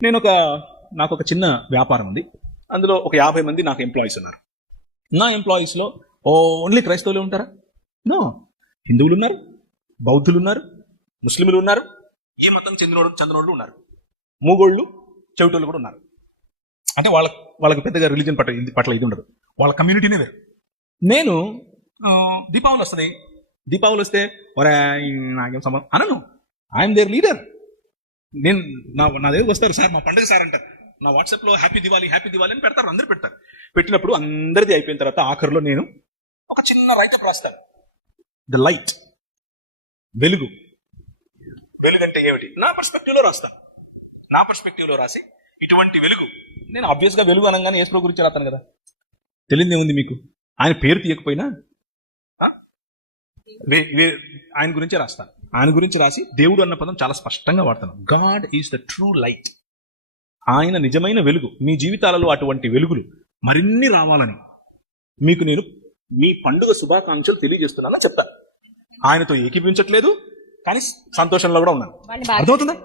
నాకు ఒక చిన్న వ్యాపారం ఉంది. అందులో ఒక 50 మంది నాకు ఎంప్లాయీస్ ఉన్నారు. నా ఎంప్లాయీస్లో ఓన్లీ క్రైస్తవులు ఉంటారా? నో, హిందువులు ఉన్నారు, బౌద్ధులు ఉన్నారు, ముస్లింలు ఉన్నారు, ఏ మతం చెందినోళ్ళు ఉన్నారు, మూగోళ్ళు, చెవిటోళ్ళు కూడా ఉన్నారు. అంటే వాళ్ళకి పెద్దగా రిలీజన్ పట్ల ఇది ఉండదు, వాళ్ళ కమ్యూనిటీనే వేరు. నేను దీపావళి వస్తే నాకేం సంబంధం అనను. I'm their leader. నేను నా దగ్గరకు వస్తారు, సార్ మా పండుగ సార్ అంటారు. నా వాట్సాప్లో హ్యాపీ దివాలి అని పెడతారు, అందరు పెడతారు. పెట్టినప్పుడు అందరిది అయిపోయిన తర్వాత ఆఖరిలో నేను ఒక చిన్న రైట్ రాస్తాను. ద లైట్, వెలుగు అంటే ఏమిటి నా పర్స్పెక్టివ్లో రాస్తాను. నా పర్స్పెక్టివ్లో రాసి ఇటువంటి వెలుగు, నేను ఆబ్వియస్గా వెలుగు అనగానే యేసు గురించి రాస్తాను కదా, తెలియదే ఉంది మీకు. ఆయన పేరు తీయకపోయినా ఆయన గురించే రాస్తాను. ఆయన గురించి రాసి దేవుడు అన్న పదం చాలా స్పష్టంగా వాడతాను. God is the true light. ఆయన నిజమైన వెలుగు. మీ జీవితాలలో అటువంటి వెలుగులు మరిన్ని రావాలని మీకు నేను మీ పండుగ శుభాకాంక్షలు తెలియజేస్తున్నానని చెప్తా. ఆయనతో ఏకీపించట్లేదు, కానీ సంతోషంలో కూడా ఉన్నాను. అర్థమవుతుందా?